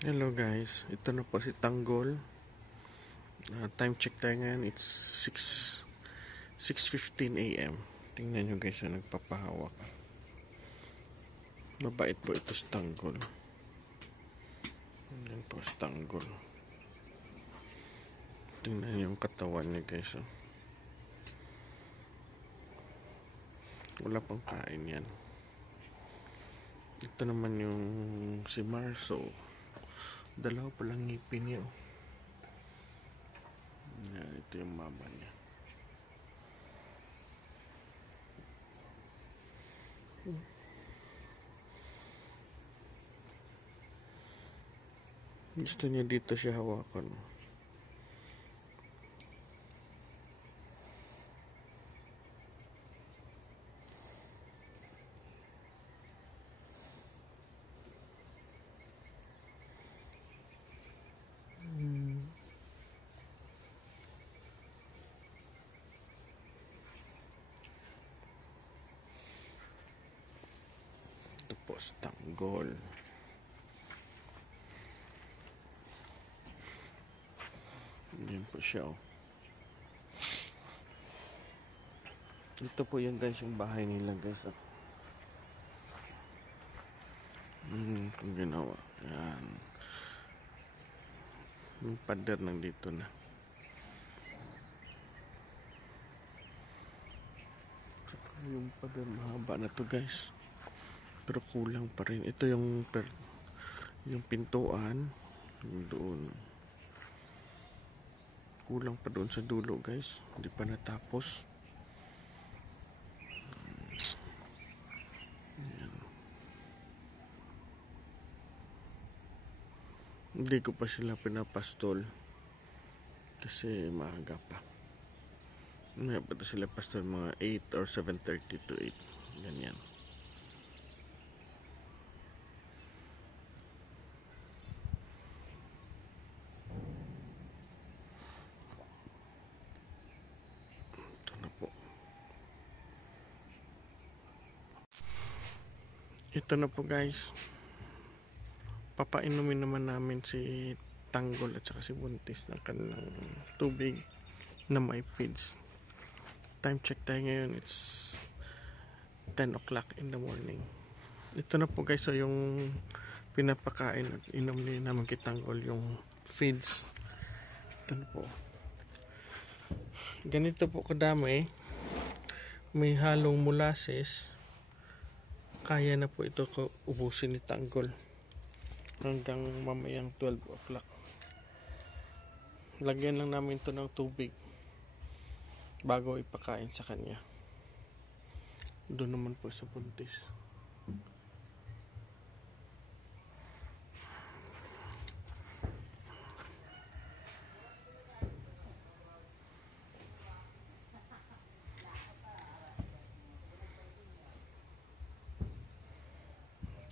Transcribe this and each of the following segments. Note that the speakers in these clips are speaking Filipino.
Hello guys, ito na po si Tanggol. Time check tayo ngayon, it's 6:15 AM. Tingnan nyo guys, nagpapahawak. Mabait po ito si Tanggol. Yan po si Tanggol. Tingnan nyo yung katawan niya guys. Wala pang kain yan. Ito naman yung si Marso. Dalawa palang ngipin niya. Yan, ito yung mama niya. Gusto niya dito siya hawakan. Tapos Tanggol. Yan po siya. Ito po yan guys, yung bahay nila guys. Kung ginawa. Yan. Yung pader nandito na. Saka yung pader mahaba na to guys. Pero kulang pa rin. Ito yung pintuan. Doon. Kulang pa doon sa dulo guys. Hindi pa natapos. Hindi ko pa sila pinapastol kasi maaga pa. May pa sila pastol mga 8 or 7:30 to 8. Ganyan. Ito na po. Ito na po guys. Papainumin naman namin si Tanggol at saka si Buntis ng kanilang tubig na may feeds. Time check tayo ngayon, it's 10 o'clock in the morning. Ito na po guys, so yung pinapakain at inom naman kay Tanggol yung feeds. Ito na po. Ganito po kadami. May halong molasses. Kaya na po ito ubusin ni Tanggol hanggang mamayang 12 o'clock. Lagyan lang namin ito ng tubig bago ipakain sa kanya. Doon naman po sa Buntis.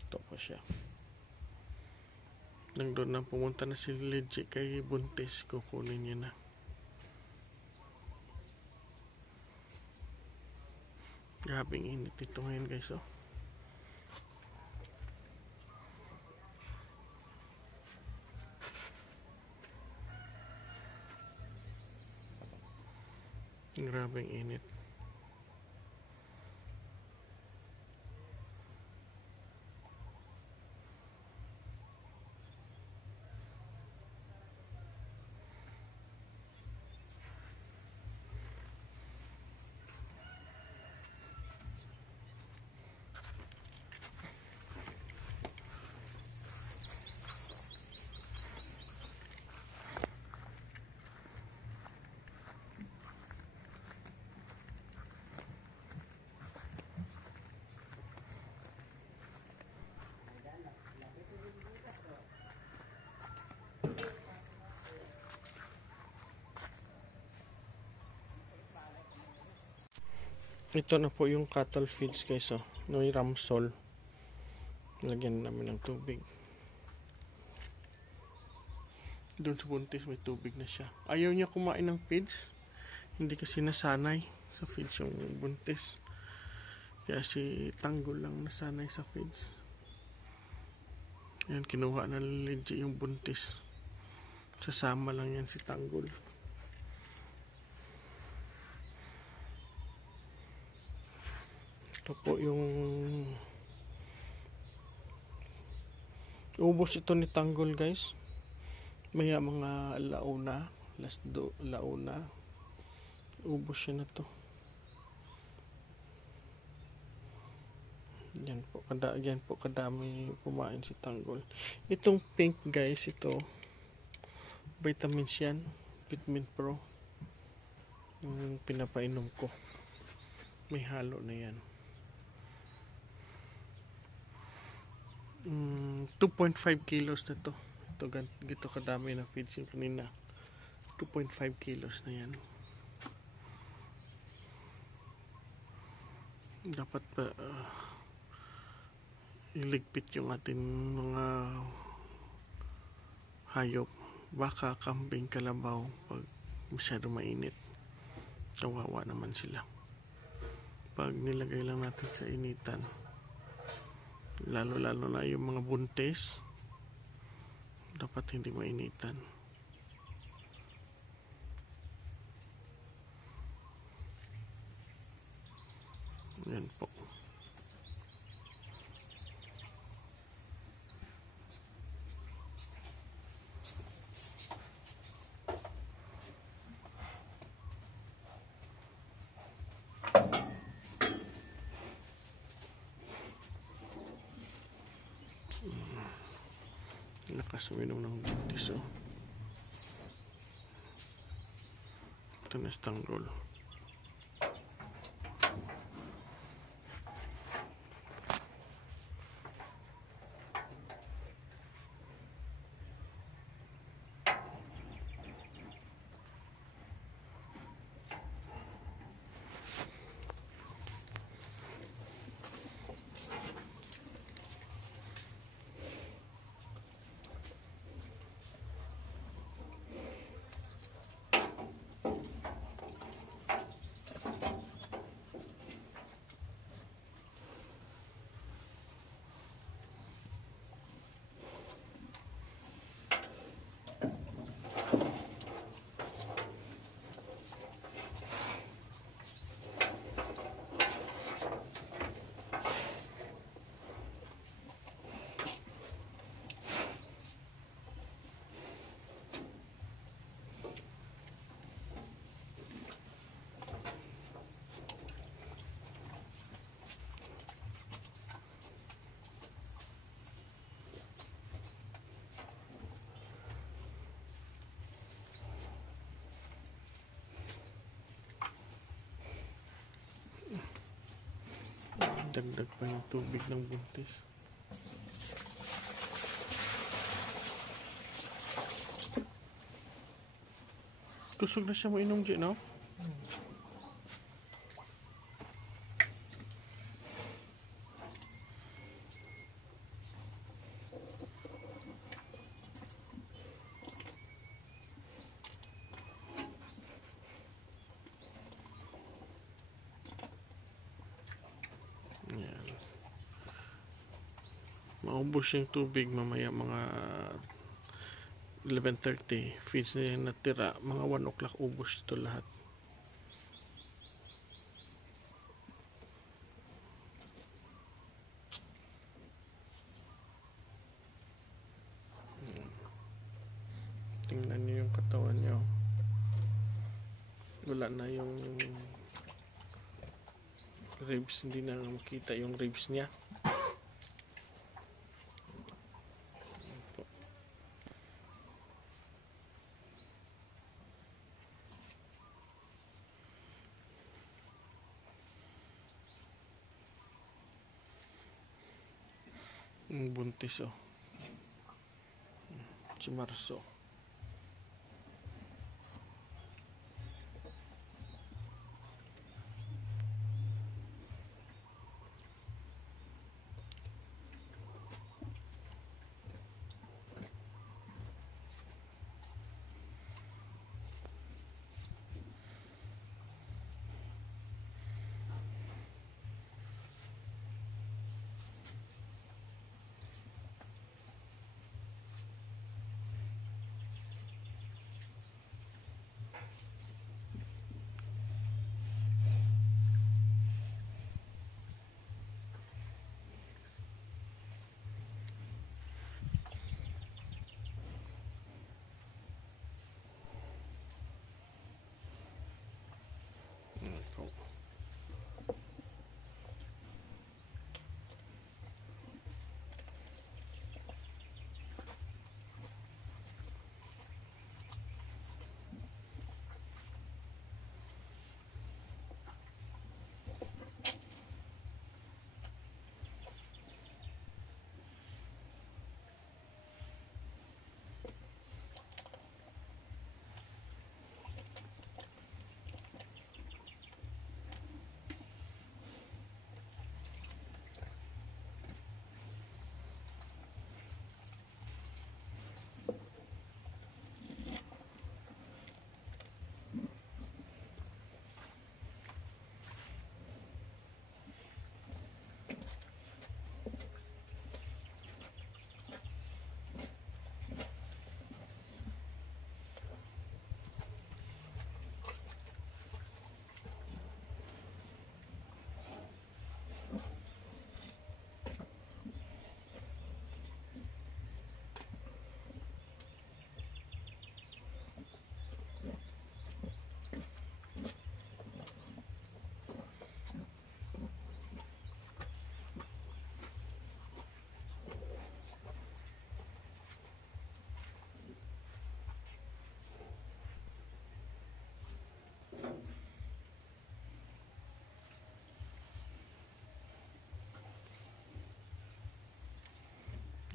Ito po siya. Nang doon na pumunta na si Legit kay Buntis, kukunin niya na. Grabing init ito ngayon guys, oh. Grabing init. Ito na po yung cattle feeds guys, oh. May ramsol. Lagyan namin ng tubig. Doon sa Buntis may tubig na siya. Ayaw niya kumain ng feeds. Hindi kasi nasanay sa feeds yung Buntis. Kaya si Tanggol lang nasanay sa feeds. Yan, kinuha na legit yung buntis. Sasama lang yan si Tanggol. Ito po yung ubos ito ni Tanggol, guys. Maya mga launa, launa. Ubos siya na to. Yan po kadami kumain si Tanggol. Itong pink, guys, ito vitamins yan, Vitamin Pro. Yung pinapainom ko. May halo na yan. 2.5 kilos na to. Ito gito kadami na feeds yung kanina. 2.5 kilos na yan. Dapat pa iligpit yung ating mga hayop, baka, kambing, kalabaw pag masyado mainit. Kawawa naman sila pag nilagay lang natin sa initan, lalo na yung mga buntis, dapat hindi mainitan. Yan po. Lakas uminom ng buntis, oh. Ito na si Tanggol. Dagdag pa yung tubig ng buntis. Kusog na siya mo inom, G, no? Yan. Maubos yung tubig mamaya mga 11:30. Feeds na yung natira. Mga 1 o'clock ubos ito lahat. Tingnan nyo yung katawan nyo. Wala na yung ribs. Hindi na makita yung ribs niya. Yung buntis, oh. Si Marso.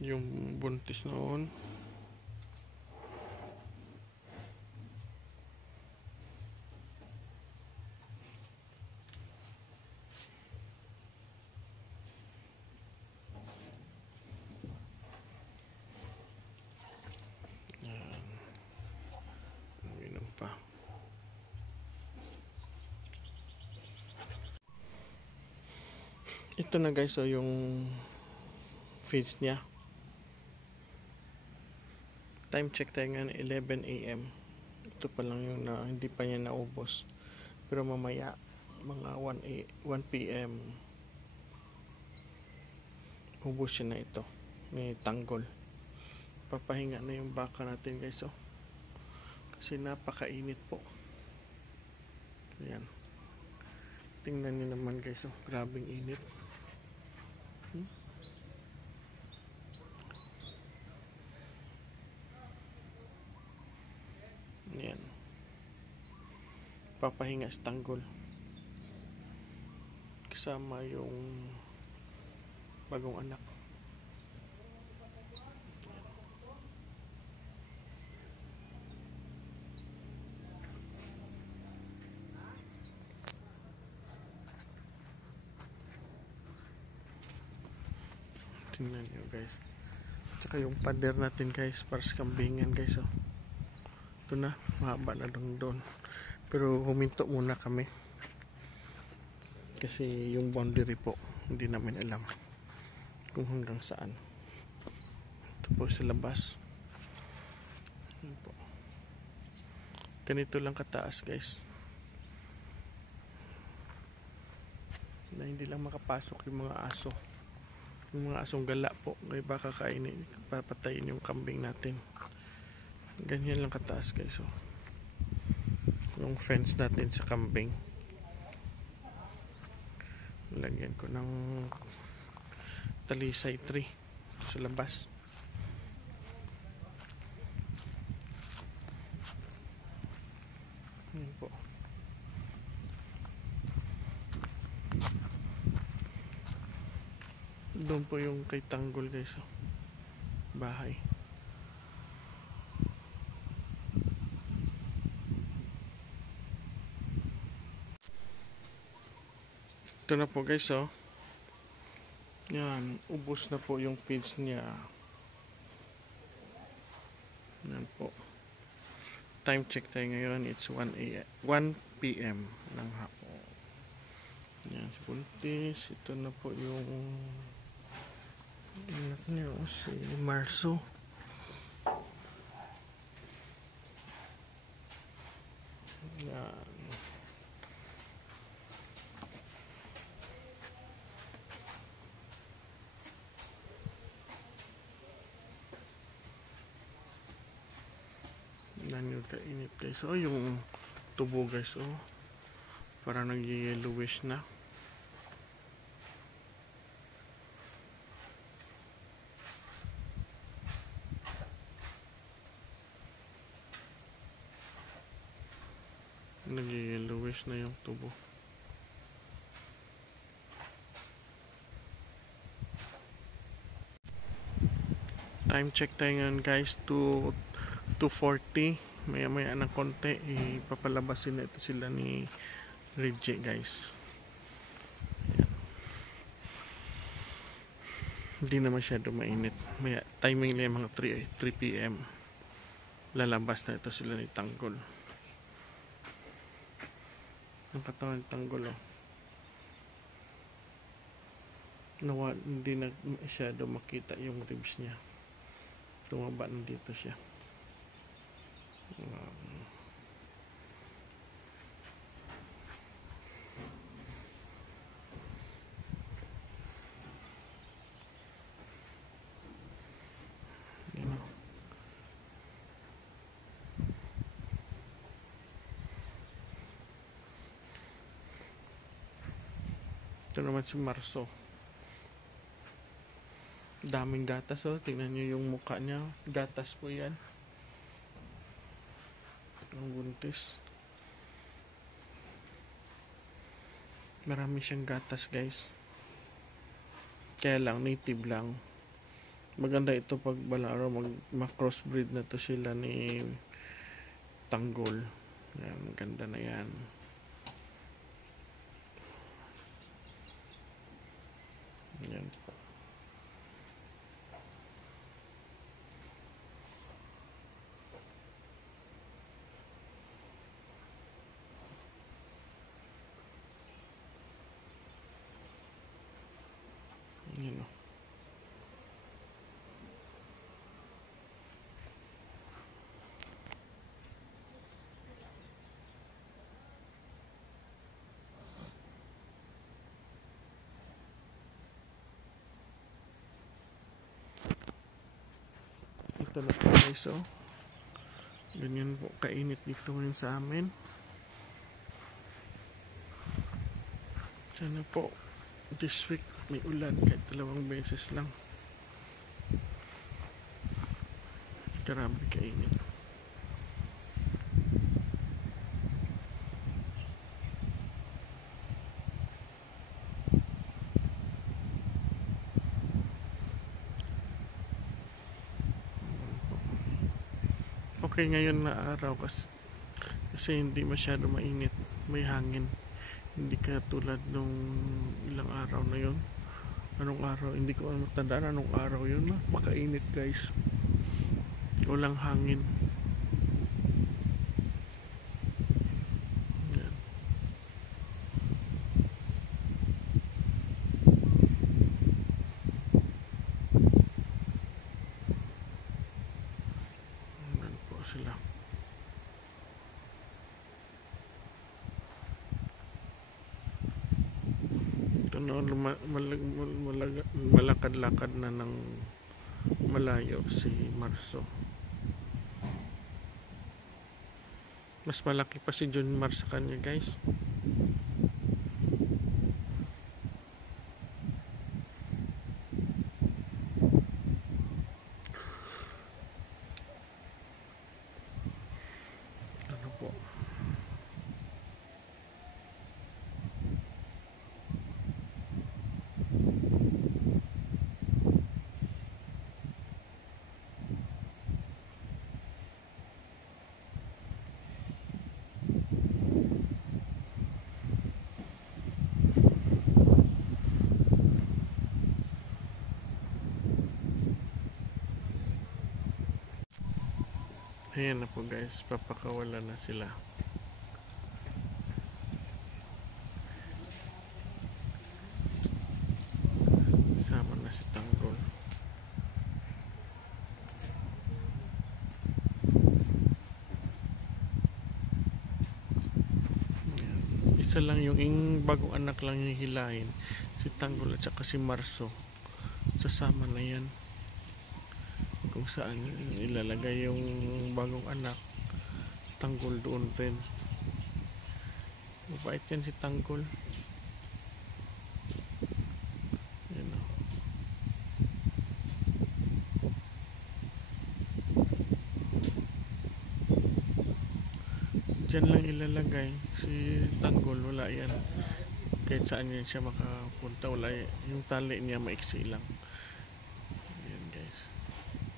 yung buntis noon. Yan. Uminom pa. Ito na guys, so yung feeds niya. Time check tayo nga 11 AM. Ito pa lang yung hindi pa niya naubos. Pero mamaya mga 1 PM ubos na ito. May tanggol. Papahinga na yung baka natin guys, oh. Kasi napakainit po. Ayan. Tingnan niyo naman guys, oh. Grabing init. Ayan. Papahinga sa tanggol. Kasama yung bagong anak. Tingnan nyo guys. Tsaka yung pader natin guys, para sa kambingan guys, oh. Ito na, mahaba na doon. Pero huminto muna kami. Kasi yung boundary po, hindi namin alam kung hanggang saan. Ito po sa labas. Ayan po. Ganito lang kataas guys. Na hindi lang makapasok yung mga aso. Yung mga asong gala po, may baka kainin, papatayin yung kambing natin. Ganyan lang kataas guys, oh. Yung fence natin sa kambing, lagyan ko ng talisay tree sa labas. Ayan po. Doon po yung kay tanggol guys, oh. Bahay. Ito na po guys, oh. Yan, ubos na po yung feeds niya. Yan po. Time check tayo ngayon, it's 1 PM ng hapon. Yan, si buntis. Ito na po yung anak niya, si Marso. Yan. Yan yung kainit guys. Oh, yung tubo guys, oh. Para nag-yellowish na. Nag-yellowish na yung tubo. Time check tayo ngayon guys, 2:40. Maya maya ng konti, ipapalabasin na ito sila ni Reggie guys. Ayan. Hindi na masyado mainit. Maya timing lang mga 3 PM. Lalabas na ito sila ni tanggol. Ang katawan ni tanggol, oh. Hindi na masyado makita yung ribs niya. Tumaba na dito siya. Ito naman si Marso. Daming gatas, oh. Tingnan nyo yung mukha niya. Gatas po yan. Ang buntis. Marami siyang gatas guys. Kaya lang, native lang. Maganda ito pag balaro mag-crossbreed na to sila ni tanggol. Yan, maganda na yan. Yan po. Yan o. Ito na po guys, oh. Ganyan po kainit dito ngayon sa amin. Sana po this week may ulan kahit 2 beses lang. Grabe kainit. Okay ngayon na araw kasi hindi masyado mainit, may hangin, hindi katulad nung ilang araw na yon. Anong araw, hindi ko matandaan anong araw yun, makainit guys, walang hangin. Yan. Yan po sila. Malakad-lakad na ng malayo si Marso. Mas malaki pa si John Mar sa kanya guys. Ano po? Ayan na po guys, papakawala na sila. Sama na si tanggol. Ayan. Isa lang yung bagong anak lang yung hilahin, si tanggol at saka si Marso. Sasama na yan. Kung saan ilalagay yung bagong anak, tanggol doon rin. Mabait yan si tanggol. Yan o. Diyan lang ilalagay si tanggol, wala yan. Kahit saan yan siya makapunta, wala yan. Yung tali niya maiksi lang.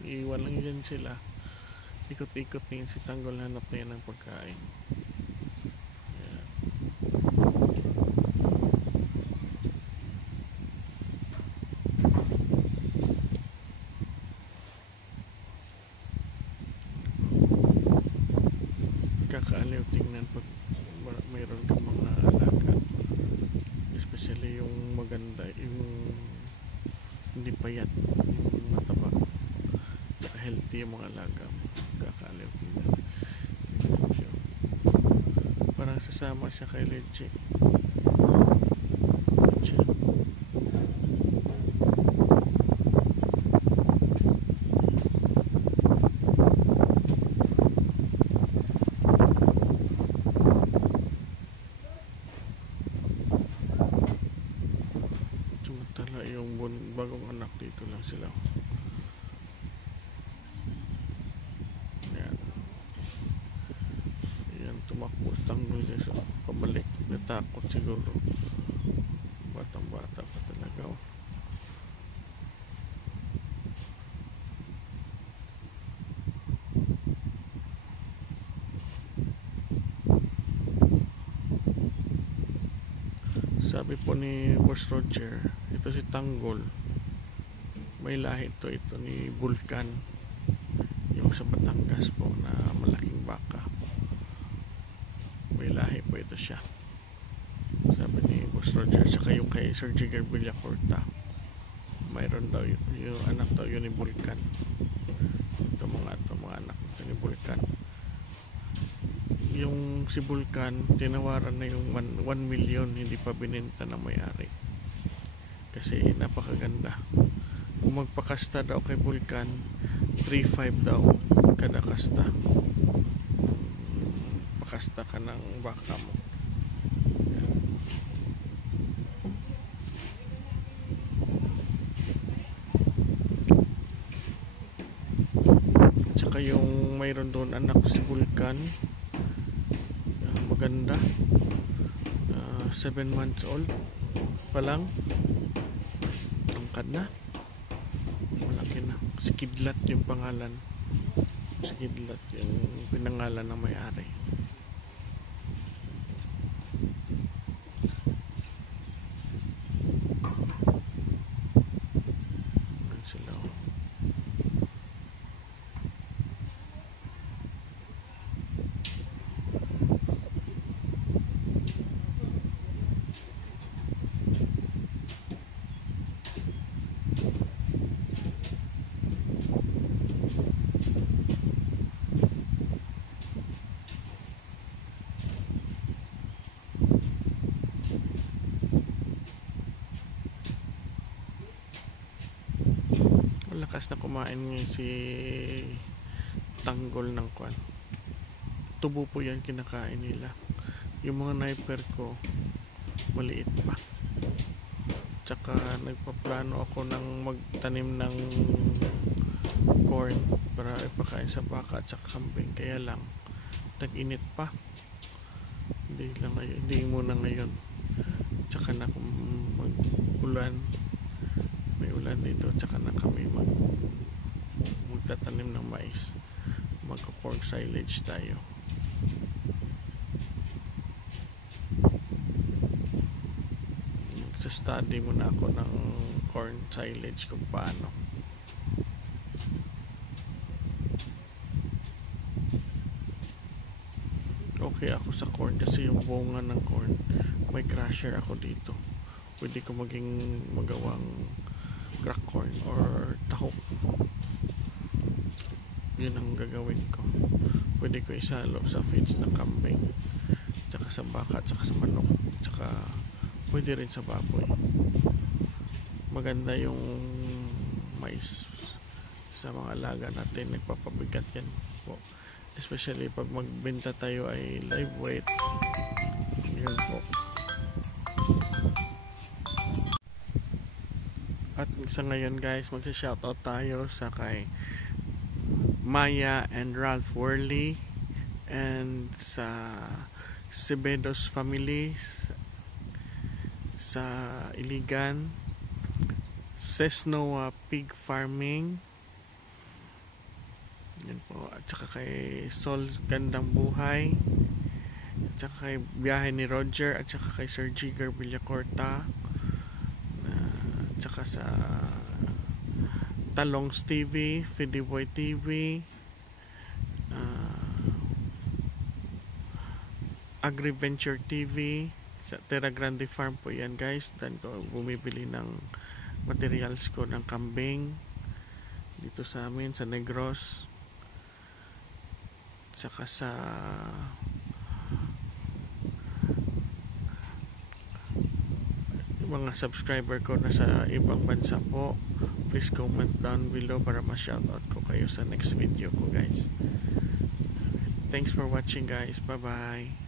Iwan lang dyan sila, ikot-ikot niyan si tanggol, hanap na yan ng pagkain. Ayan. Kakaaliw tingnan pag mayroon kang mga alaga, especially yung maganda, yung hindi payat, yung mataba, healthy yung mga alaga mo. Kakaaliw tingnan. Parang sasama siya kay Leche. Sumantala yung bagong anak dito lang sila. Tumakbo tanggol niya sa pabalik, natakot siguro, batang bata pa talaga. Sabi po ni Boss Roger, ito si Tanggol, may lahi ito ni Vulcan, yung sa Batangas po na malaking baka, may lahi po ito siya, sabi ni Boss Roger. Saka yung kay Sir Jigger Villacorta, mayroon daw yung anak daw yun ni Vulcan. Ito mga anak ni Vulcan. Yung si Vulcan, tinawaran na yung 1 million, hindi pa binenta na may-ari kasi napakaganda. Kung magpakasta daw kay Vulcan, 3.5 daw kada kasta. Pakasta ka ng baka mo. Tsaka yung mayroon doon anak si Vulcan, maganda, 7 months old pa lang, angkad na, malaki na. Si Kidlat yung pangalan, si Kidlat yung pinangalan ng may-ari. Sila malakas na kumain ngayon si Tanggol ng kwan. Tubo po yan kinakain nila. Yung mga sniper ko maliit pa. Tsaka nagpaplano ako ng magtanim ng corn para ipakain sa baka at saka kambing. Kaya lang tag-init pa. Hindi muna ngayon. Tsaka na kung mag-ulan, may ulan dito, tsaka na kami magtatanim ng mais, magko-corn silage tayo. Magsa-study muna ako ng corn silage kung paano. Okay ako sa corn kasi yung bunga ng corn, may crusher ako dito, pwede ko magawang crack corn or tahok. Yun ang gagawin ko. Pwede ko isalo sa feeds ng kambing, tsaka sa baka, tsaka sa manok, tsaka pwede rin sa baboy. Maganda yung mais sa mga alaga natin, nagpapabigat yan po, especially pag magbenta tayo ay live weight. Yun po. At sa ngayon guys, magsa-shoutout tayo sa kay Maya and Ralph Worley and sa Cebedos family sa Iligan, Cesnoa Pig Farming, yun po, at saka kay Sol Gandang Buhay, at saka kay Biyahe ni Roger, at saka kay Sir Jigger Villacorta, tsaka sa Talongs TV, Fidiboy TV, Agriventure TV, sa Terra Grande Farm po yan guys. Dan ko bumibili ng materials ko ng kambing dito sa amin sa Negros, tsaka sa mga subscriber ko na sa ibang bansa po. Please comment down below para ma-shoutout ko kayo sa next video ko guys. Thanks for watching guys. Bye bye.